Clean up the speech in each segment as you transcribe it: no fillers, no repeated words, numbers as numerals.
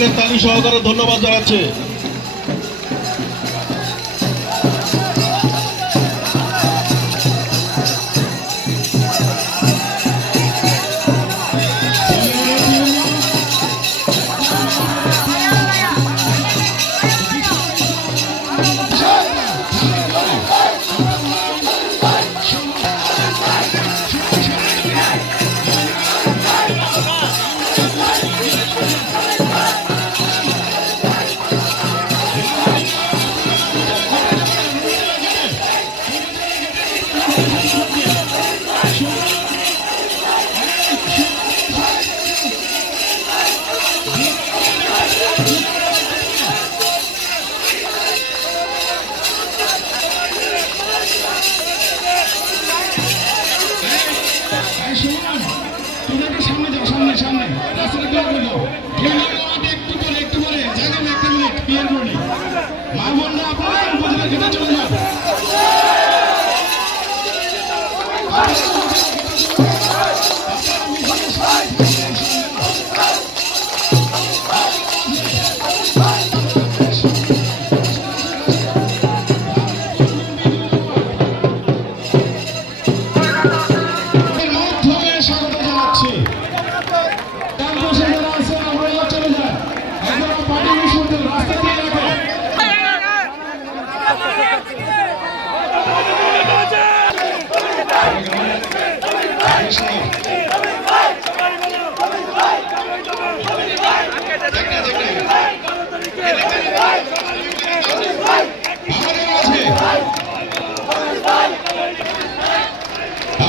তাদেরকে তালি সহকারে ধন্যবাদ জানাচ্ছে।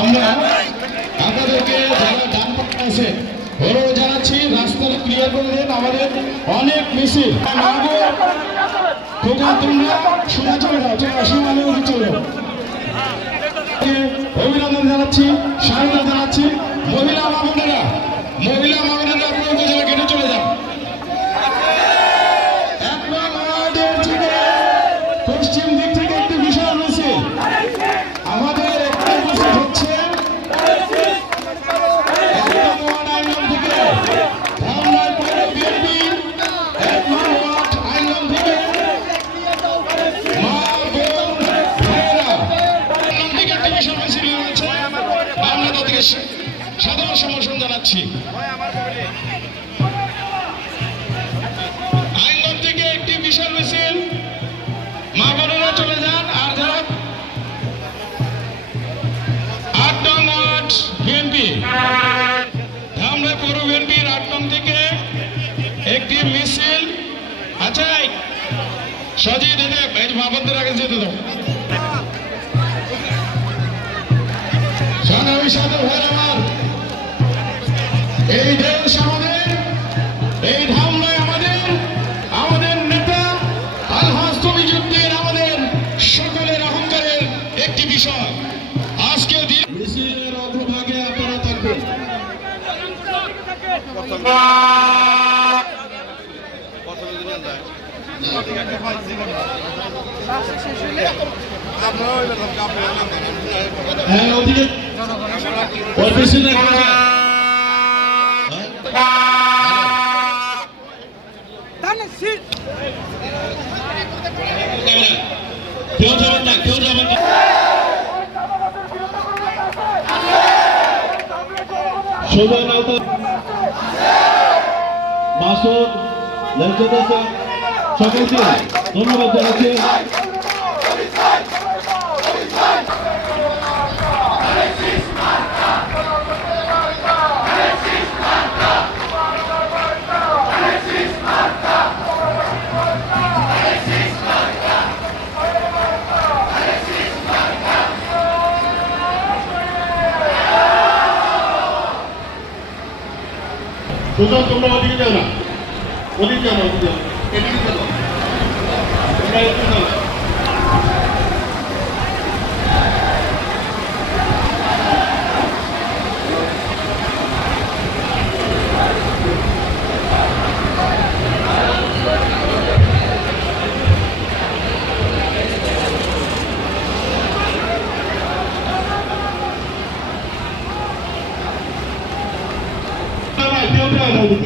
আমরা আপনাদেরকে যারা ডান পাশে আছে ওরাও জানাচ্ছি রাস্তাটা ক্লিয়ার করে দিন। আমাদের অনেক মিছিল খোকা তোমরা সোজা চলে যাও, চলে চলে অভিনন্দন জানাচ্ছি, স্বাগত জানাচ্ছি। মহিলা মা বোনেরা আপনারা উপজেলা গেটে চলে যান। পশ্চিম দিক থেকে একটি বিষয় রয়েছে, আমাদের একটা বিষয় হচ্ছে সাধারণ সমর্থন জানাচ্ছি। আইনগঞ্জ থেকে একটি বিশাল মিছিল, মা বোনেরা চলে যান। আর যারা 8 নং ওয়ার্ড বিএনপি ধামরাই পৌর বিএনপির 8 নং থেকে একটি মিছিল। আচ্ছা সজিয়ে দেবে মা বোনদের আগে যেতে দাও। এই দেশ আমাদের, এই ধামরাই আমাদের নেতা আলহাজ তমিজউদ্দিন আমাদের সকলের অহংকারের একটি বিষয়। আজকে মিছিলের অগ্রভাগে আপনারা থাকবেন। হ্যাঁ ওদিকে কেউ যাবেন না, কেউ যাবেন না। শোভন মাসুদ সকলকে ধন্যবাদ জানাচ্ছি। সুতরাং তোমরা ওদিকে যাও না, ওদিকে যাও না, এদিকে যাও, তোমরা এদিকে যাও।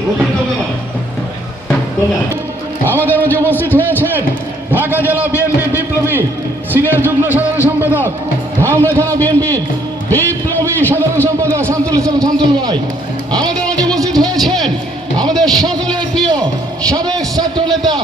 ওদিকে যাবে না। আমাদের মাঝে উপস্থিত হয়েছেন ঢাকা জেলা বিএনপি বিপ্লবী সিনিয়র যুগ্ম সাধারণ সম্পাদক, ধামরাই থানা বিএনপির বিপ্লবী সাধারণ সম্পাদক শামসুল ইসলাম শামসুল ভাই। আমাদের মাঝে উপস্থিত হয়েছেন আমাদের সকলের প্রিয় সাবেক ছাত্র নেতা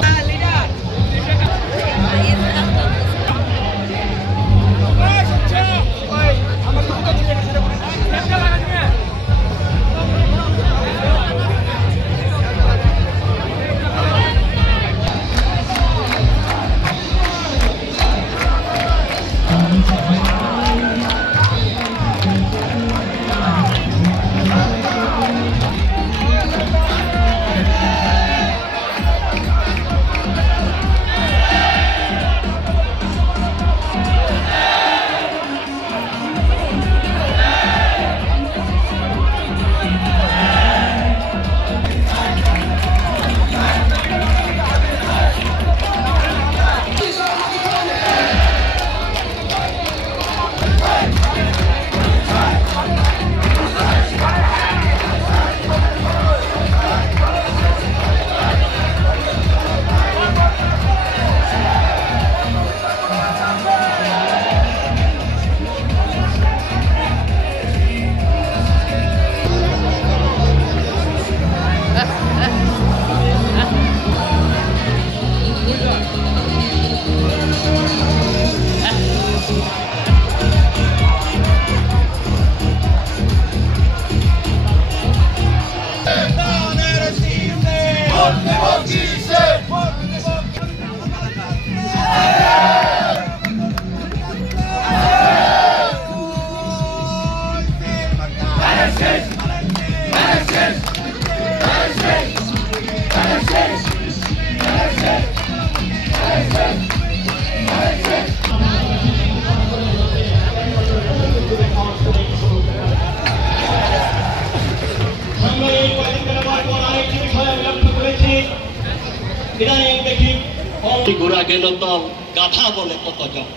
ঘোরা গেল তল গাথা বলে কতজন।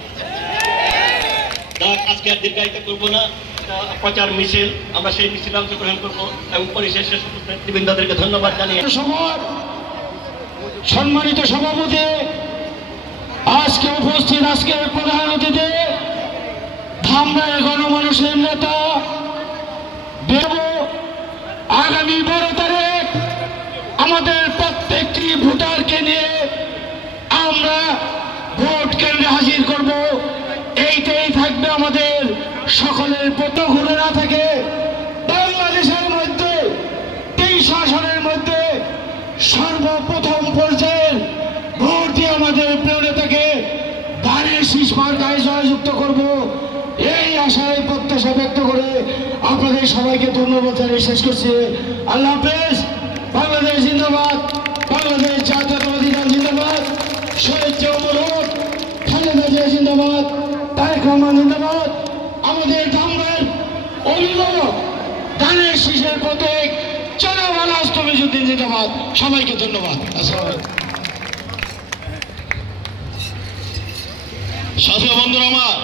আজকে আর দীর্ঘায়িত করবো না, প্রচার মিছিল, আমরা সেই মিছিলে অংশগ্রহণ করবো এবং পরিশেষে নেতৃবৃন্দদেরকে ধন্যবাদ জানিয়ে সম্মানিত সভাপতি, আজকে উপস্থিত আজকের প্রধান অতিথি ধামরাই গণমানুষের নেতা দেব, আগামী 12 তারিখ আমাদের প্রত্যেকটি ভোটারকে নিয়ে আমরা ভোট কেন্দ্রে হাজির করব। এইটাই থাকবে আমাদের সকলের পথঘুরে না থাকে। বাংলাদেশের মধ্যে 23 আসনের মধ্যে সর্বপ্রথম পর্যায়ের ভোট দিয়ে আমাদের প্রিয় নেতাকে ধানের শীষ মার্কায় জয়যুক্ত করব, এই আশায় প্রত্যাশা ব্যক্ত করে আপনাদের সবাইকে ধন্যবাদ জানিয়ে শেষ করছি। আল্লাহ হাফেজ। বাংলাদেশ জিন্দাবাদ, বাংলাদেশ জাতীয়তাবাদী দল জিন্দাবাদ, শহীদ জিয়াউর রহমান, খালেদা জিয়া জিন্দাবাদ, তারেক রহমান জিন্দাবাদ, আমাদের ধামরাইয়ের অভিভাবক ধানের শীষের প্রতীক জনাব আলহাজ তমিজউদ্দিন জিন্দাবাদ। সবাইকে ধন্যবাদ। সাথী বন্ধুরা আমার,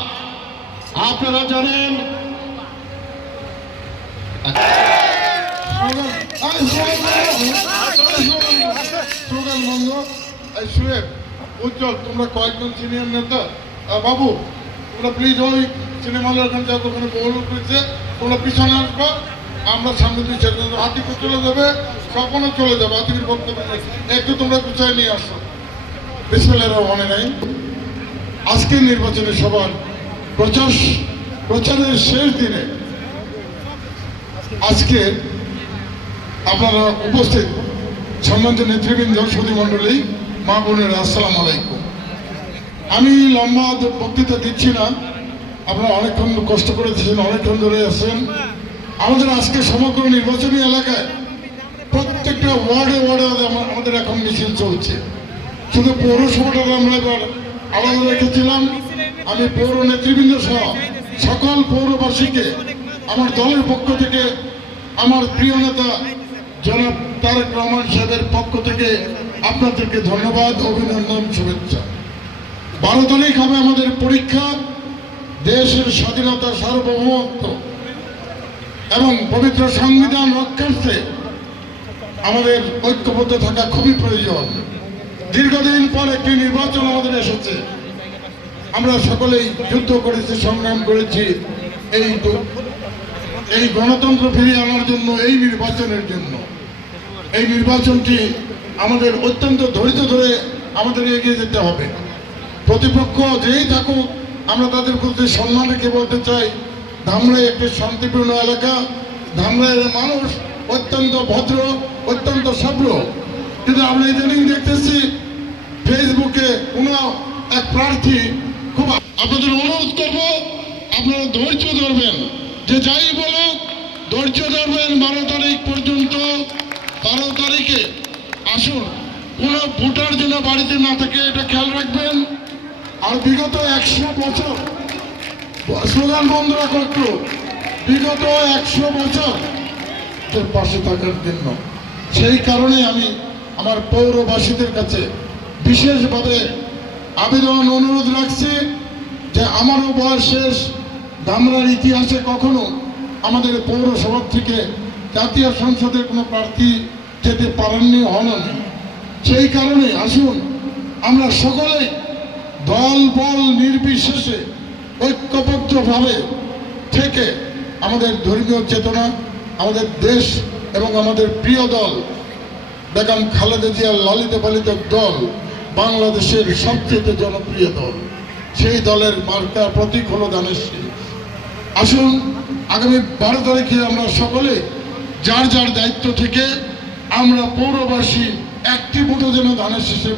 আপনারা জানেন উজ্জ্বল, তোমরা কয়েকজন সিনিয়র নেতা, বাবু তোমরা প্লিজ ওই সিনেমা হলের ওখানে যাও, ওখানে বহু লোক রয়েছে, তোমরা পিছনে আসবো, আমরা সামনে দিয়ে ছেড়ে দেবো। আতিকুর চলে যাবে, সকলে চলে যাবে, আতিকুর বক্তব্য একটু তোমরা গুছাই নিয়ে আসো। বিসমিল্লাহির রহমানির রহিম। আজকের নির্বাচনী সভার প্রচারের শেষ দিনে আজকে আপনারা উপস্থিত সম্মানিত নেতৃবৃন্দ, সুধী মণ্ডলী, মা বোনেরা, আসসালামু আলাইকুম। আমি লম্বা বক্তৃতা দিচ্ছি না, আপনারা অনেকক্ষণ কষ্ট করে দিয়েছেন, অনেকক্ষণ ধরে আছেন। আমাদের আজকে সমগ্র নির্বাচনী এলাকায় প্রত্যেকটা ওয়ার্ডে ওয়ার্ডে আমাদের এখন মিছিল চলছে। শুধু পৌরসভাটা আমরা এবার আলাদা রেখেছিলাম। আমি পৌর নেতৃবৃন্দ সহ সকল পৌরবাসীকে আমার দলের পক্ষ থেকে, আমার প্রিয় নেতা জনাব তারেক রহমান সাহেবের পক্ষ থেকে আপনাদেরকে ধন্যবাদ, অভিনন্দন, শুভেচ্ছা। 12 তারিখ হবে আমাদের পরীক্ষা। দেশের স্বাধীনতা, সার্বভৌমত্ব এবং পবিত্র সংবিধান রক্ষার্থে আমাদের ঐক্যবদ্ধ থাকা খুবই প্রয়োজন। দীর্ঘদিন পর একটি নির্বাচন আমাদের এসেছে। আমরা সকলেই যুদ্ধ করেছি, সংগ্রাম করেছি এই গণতন্ত্র ফিরিয়ে আনার জন্য, এই নির্বাচনের জন্য। এই নির্বাচনটি আমাদের অত্যন্ত ধৈর্য ধরে আমাদের এগিয়ে যেতে হবে। প্রতিপক্ষ যেই থাকুক, আমরা তাদের প্রতি সম্মান রেখে বলতে চাই, ধামরাই একটি শান্তিপূর্ণ এলাকা। ধামরাইয়ের মানুষ অত্যন্ত ভদ্র, অত্যন্ত সভ্র। কিন্তু আমরা ইদানিং দেখতেছি ফেসবুকে কোনো এক প্রার্থী খুব, আপনাদের অনুরোধ করব আপনারা ধৈর্য ধরবেন, যে যাই বলুক ধৈর্য ধরবেন 12 তারিখ পর্যন্ত। 12 তারিখে আসুন, কোনো ভোটার যেন বাড়িতে না থাকে এটা খেয়াল রাখবেন। আর বিগত 100 বছর স্লোগান বন্ধ রাখো একটু, বিগত 100 বছর পাশে থাকার জন্য। সেই কারণে আমি আমার পৌরবাসীদের কাছে বিশেষভাবে আবেদন, অনুরোধ রাখছি যে আমারও বয়স শেষ। ধামরার ইতিহাসে কখনো আমাদের পৌরসভা থেকে জাতীয় সংসদের কোনো প্রার্থী যেতে পারেননি, হননি। সেই কারণে আসুন আমরা সকলেই দল বল নির্বিশেষে ঐক্যবদ্ধভাবে থেকে আমাদের ধর্মীয় চেতনা, আমাদের দেশ এবং আমাদের প্রিয় দল বেগম খালেদা জিয়ার লালিত পালিত দল, বাংলাদেশের সবচেয়ে জনপ্রিয় দল, সেই দলের মার্কা প্রতীক হলো ধানের শীষ। আসুন আগামী 12 তারিখে আমরা সকলে যার যার দায়িত্ব থেকে আমরা পৌরবাসী একটি ভোটও যেন ধানের শীষে